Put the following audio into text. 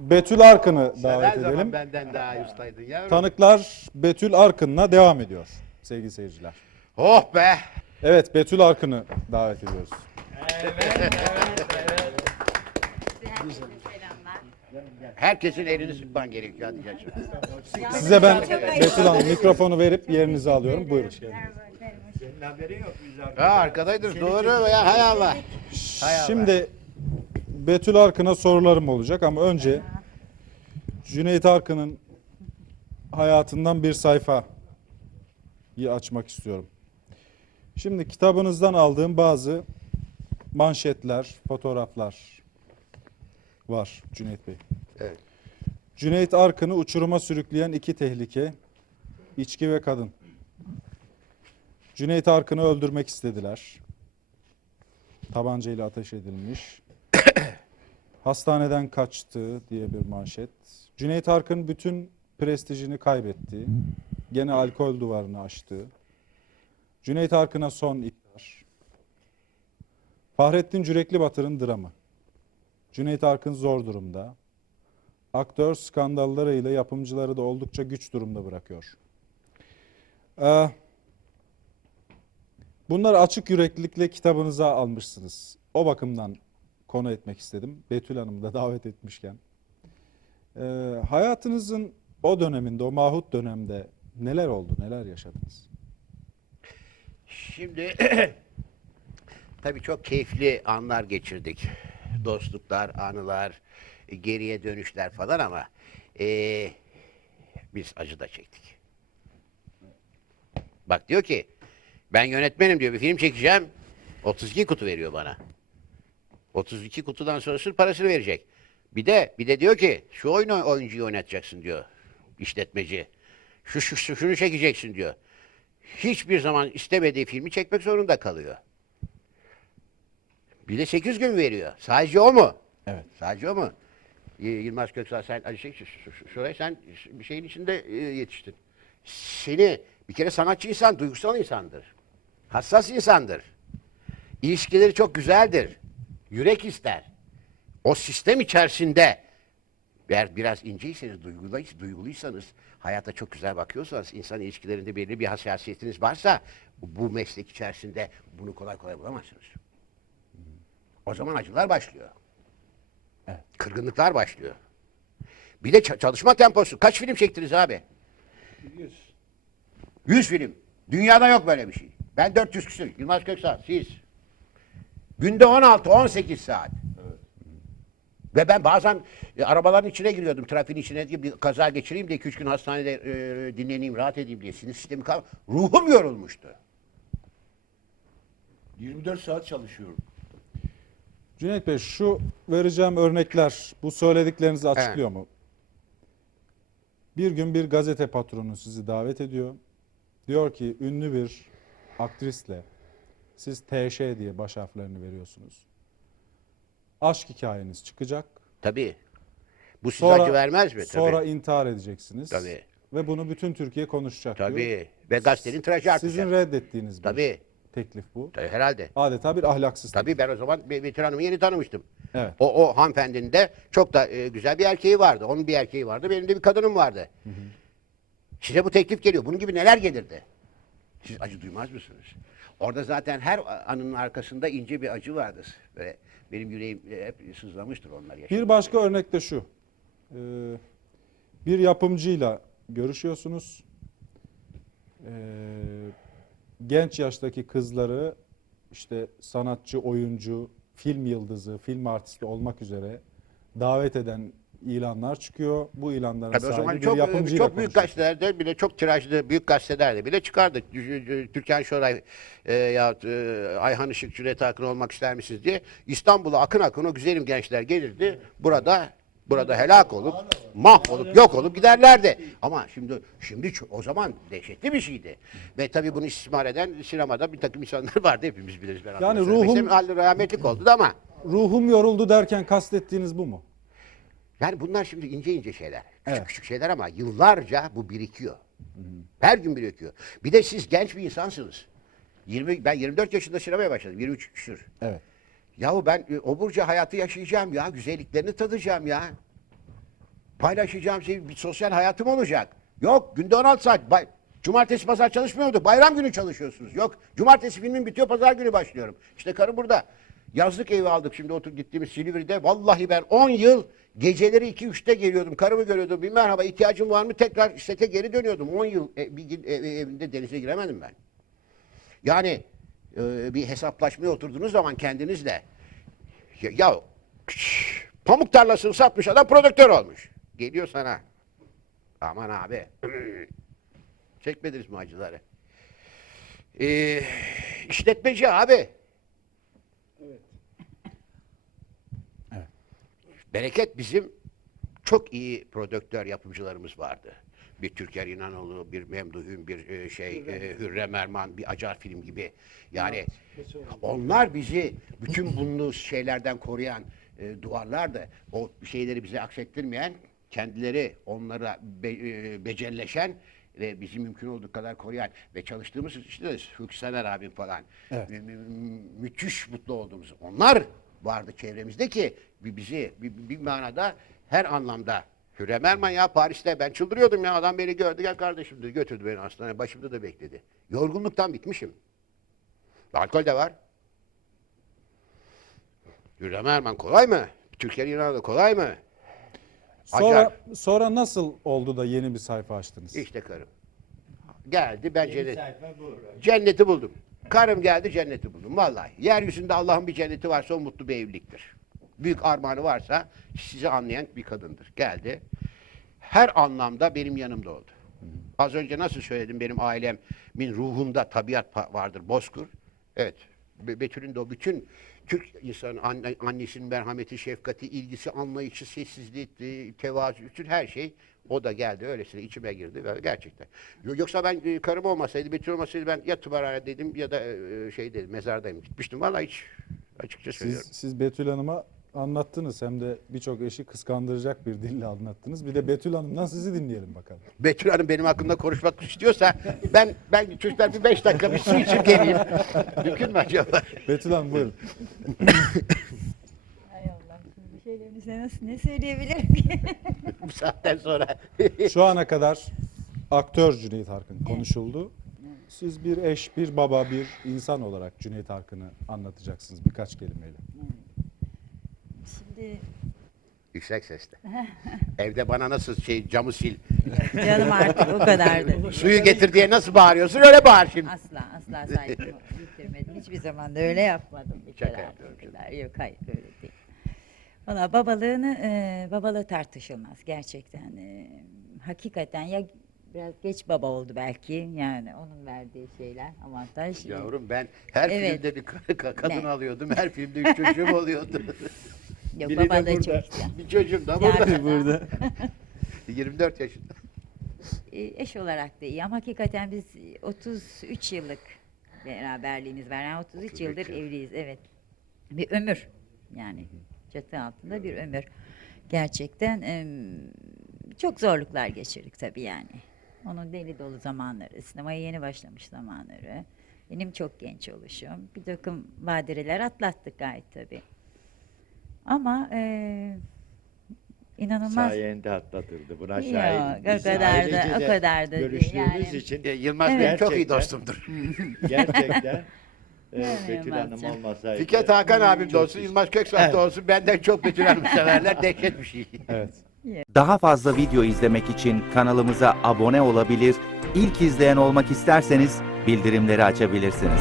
Betül Arkın'ı Sen davet her zaman edelim. benden daha ustaydın yavrum. Tanıklar Betül Arkın'la devam ediyor sevgili seyirciler. Oh be! Evet Betül Arkın'ı davet ediyoruz. Herkesin elini sıkman gerekiyor Hatice'ciğim. Size ben Betül Hanım mikrofonu verip yerinizi alıyorum. Buyurun. Ha arkadaydınız doğru veya hay Allah. Hay Allah. Şimdi Betül Arkın'a sorularım olacak ama önce Cüneyt Arkın'ın hayatından bir sayfayı açmak istiyorum. Şimdi kitabınızdan aldığım bazı manşetler, fotoğraflar var Cüneyt Bey. Evet. Cüneyt Arkın'ı uçuruma sürükleyen iki tehlike, içki ve kadın. Cüneyt Arkın'ı öldürmek istediler. Tabancayla ateş edilmiş. Hastaneden kaçtı diye bir manşet. Cüneyt Arkın bütün prestijini kaybetti. Gene alkol duvarını aştı. Cüneyt Arkın'a son ihtar. Fahrettin Cürekli Batır'ın dramı. Cüneyt Arkın zor durumda. Aktör skandallarıyla yapımcıları da oldukça güç durumda bırakıyor. Ee, bunları açık yüreklilikle kitabınıza almışsınız. O bakımdan konu etmek istedim. Betül Hanım'ı da davet etmişken. Ee, hayatınızın o döneminde, o mahut dönemde neler oldu, neler yaşadınız? Şimdi tabii çok keyifli anlar geçirdik. Dostluklar, anılar, geriye dönüşler falan ama eee, biz acı da çektik. Bak diyor ki ben yönetmenim diyor bir film çekeceğim. 32 kutu veriyor bana. 32 kutudan sonrasının parasını verecek. Bir de bir de diyor ki şu oyunu oyuncuyu oynatacaksın diyor işletmeci. Şu, şu, şu şunu çekeceksin diyor. Hiçbir zaman istemediği filmi çekmek zorunda kalıyor. Bir de 8 gün veriyor. Sadece o mu? Evet. Sadece o mu? Yılmaz Köksal sen Ali şey, şu, şu, şu- şuraya sen bir şeyin içinde e, yetiştin. Seni bir kere sanatçı insan duygusal insandır. Hassas insandır. İlişkileri çok güzeldir. Yürek ister. O sistem içerisinde eğer biraz inceyseniz, duyguluysanız, duyguluysanız, hayata çok güzel bakıyorsanız, insan ilişkilerinde belli bir hassasiyetiniz varsa bu meslek içerisinde bunu kolay kolay bulamazsınız. O zaman acılar başlıyor. Evet. Kırgınlıklar başlıyor. Bir de ça- çalışma temposu. Kaç film çektiniz abi? 100. 100 film. Dünyada yok böyle bir şey. Ben 400 küsür. Yılmaz Köksal, siz. Günde 16-18 saat. Ve ben bazen e, arabaların içine giriyordum, trafiğin içine diye bir kaza geçireyim de 2-3 gün hastanede e, dinleneyim, rahat edeyim diye. Sinir sistemi kal. Ruhum yorulmuştu. 24 saat çalışıyorum. Cüneyt Bey şu vereceğim örnekler bu söylediklerinizi açıklıyor mu? Bir gün bir gazete patronu sizi davet ediyor. Diyor ki ünlü bir aktrisle siz TŞ diye baş harflerini veriyorsunuz. Aşk hikayeniz çıkacak. Tabii. Bu size acı vermez mi? Sonra Tabii. intihar edeceksiniz. Tabii. Ve bunu bütün Türkiye konuşacak diyor. Tabii. Ve gazetenin tirajı artacak. Sizin reddettiğiniz bir Tabii. teklif bu. Tabii, herhalde. Adeta bir ahlaksız. Tabii ben o zaman bir Betül Hanım'ı yeni tanımıştım. Evet. O, o hanımefendinin de çok da e, güzel bir erkeği vardı. Onun bir erkeği vardı, benim de bir kadınım vardı. Size bu teklif geliyor. Bunun gibi neler gelirdi? Siz acı duymaz mısınız? Orada zaten her anının arkasında ince bir acı vardır. Böyle benim yüreğim e, hep sızlamıştır onlar yaşadığı. Bir başka örnek de şu. Ee, bir yapımcıyla görüşüyorsunuz. Ee, genç yaştaki kızları işte sanatçı, oyuncu, film yıldızı, film artisti olmak üzere davet eden ilanlar çıkıyor. Bu ilanların Tabii o sahibi zaman bir çok, yapımcıyla çok büyük konuşuyor. gazetelerde bile çok tirajlı büyük gazetelerde bile çıkardık. Türkan Şoray e, ya e, Ayhan Işık Cüneyt Akın olmak ister misiniz diye İstanbul'a akın akın o güzelim gençler gelirdi. Burada burada helak olup mahvolup yok olup giderlerdi. Ama şimdi şimdi o zaman dehşetli bir şeydi. Ve tabii bunu istismar eden sinemada bir takım insanlar vardı hepimiz biliriz. Ben Yani ruhum-. Allah rahmetlik oldu da ama Ruhum yoruldu derken kastettiğiniz bu mu? Yani bunlar şimdi ince ince şeyler. Küçük Evet. küçük şeyler ama yıllarca bu birikiyor. Her gün birikiyor. Bir de siz genç bir insansınız. 20, ben 24 yaşında sinemaya başladım. 23 küsür. Evet. Yahu ben e, oburca hayatı yaşayacağım ya. Güzelliklerini tadacağım ya. paylaşacağım şey bir sosyal hayatım olacak. Yok günde 16 saat. Bay- Cumartesi pazar çalışmıyorduk. Bayram günü çalışıyorsunuz. Yok cumartesi filmin bitiyor pazar günü başlıyorum. İşte karı burada. Yazlık evi aldık şimdi otur gittiğimiz Silivri'de. Vallahi ben 10 yıl geceleri 2-3'te geliyordum. Karımı görüyordum. Bir merhaba ihtiyacım var mı? Tekrar sete geri dönüyordum. 10 yıl e, bir gün ev- evinde denize giremedim ben. Yani e, bir hesaplaşmaya oturduğunuz zaman kendinizle ya, ya pamuk tarlasını satmış adam prodüktör olmuş. Geliyor sana. Aman abi. Çekmediniz mi acıları? Ee, işletmeci abi. Bereket bizim çok iyi prodüktör yapımcılarımız vardı. Bir Türker İnanoğlu, bir Memduh'un, bir e, şey e, Hürrem Erman, bir Acar film gibi. Yani onlar bizi bütün bunu şeylerden koruyan e, duvarlardı. O şeyleri bize aksettirmeyen, kendileri onlara be, e, becelleşen ve bizi mümkün olduğu kadar koruyan ve çalıştığımız işte Hüksener abim falan Evet. mü- mü- müthiş mutlu olduğumuz onlar vardı çevremizde ki bi- bizi bir, bir manada her anlamda Hürrem Erman ya Paris'te ben çıldırıyordum ya adam beni gördü gel kardeşim dedi götürdü beni hastaneye başımda da bekledi. Yorgunluktan bitmişim. Alkol de var. Hürrem Erman kolay mı? Türkiye'nin İran'da kolay mı? Sonra, sonra nasıl oldu da yeni bir sayfa açtınız? İşte karım. Geldi ben cennet. Cenneti buldum. Karım geldi cenneti buldum. Vallahi. Yeryüzünde Allah'ın bir cenneti varsa o mutlu bir evliliktir. Büyük armağanı varsa sizi anlayan bir kadındır. Geldi. Her anlamda benim yanımda oldu. Az önce nasıl söyledim benim ailemin ruhunda tabiat vardır bozkur. Evet. Be- Betül'ün de o bütün Türk insanı anne- annesinin merhameti, şefkati, ilgisi, anlayışı, sessizliği, tevazu, bütün her şey o da geldi öylesine içime girdi ve gerçekten. Yo- Yoksa ben e, karım olmasaydı, Betül olmasaydı ben ya tımarhanedeydim ya da e, şey dedim, mezardayım. Gitmiştim vallahi hiç açıkça söylüyorum. Siz, siz Betül Hanım'a anlattınız hem de birçok eşi kıskandıracak bir dille anlattınız. Bir de Betül Hanım'dan sizi dinleyelim bakalım. Betül Hanım benim hakkımda konuşmak istiyorsa ben ben çocuklar bir beş dakika bir su içip geleyim. Mümkün mü acaba? Betül Hanım buyurun. Hay Allah. şimdi Bir şeylerini size nasıl ne söyleyebilirim ki? Bu saatten sonra. Şu ana kadar aktör Cüneyt Arkın konuşuldu. Siz bir eş, bir baba, bir insan olarak Cüneyt Arkın'ı anlatacaksınız birkaç kelimeyle. Yüksek sesle. Evde bana nasıl şey camı sil, canım artık o kadardı. suyu getir diye nasıl bağırıyorsun öyle bağır şimdi. Asla asla saygımı yitirmedim. Hiçbir zaman da öyle yapmadım. Bir Şaka kere yapıyorum artık. Yok hayır öyle değil. Valla babalığını, e, babalığı tartışılmaz gerçekten. E, hakikaten ya biraz geç baba oldu belki yani onun verdiği şeyler avantaj. Yavrum ben her Evet. filmde bir ka- ka- kadın Ne? alıyordum. Her filmde üç çocuğum oluyordu. Yok Biri de babalığı burada. çok güzel. bir çocuğum da Gerçekten. burada. 24 yaşında. E, eş olarak da iyi ama hakikaten biz 33 yıllık beraberliğimiz var. Yani 33, 33 yıldır yıl. evliyiz. Evet. Bir ömür. Yani çatı altında bir ömür. Gerçekten çok zorluklar geçirdik tabii yani. Onun deli dolu zamanları, sinemaya yeni başlamış zamanları. Benim çok genç oluşum. Bir takım badireler atlattık gayet tabii. Ama e, inanılmaz Sayende atlatıldı. Buna Yok, şahit. o Biz kadar da- o kadar da değil Görüştüğümüz yani. için Yılmaz Evet. çok iyi Gerçekten. dostumdur. gerçekten e, Yani Betül Hanım Yılmazcığım. olmasaydı. Fikret Hakan abim de olsun. Yılmaz Köksal da olsun. Benden çok Betül Hanım severler. Dehşet bir şey. Evet. Daha fazla video izlemek için kanalımıza abone olabilir, ilk izleyen olmak isterseniz bildirimleri açabilirsiniz.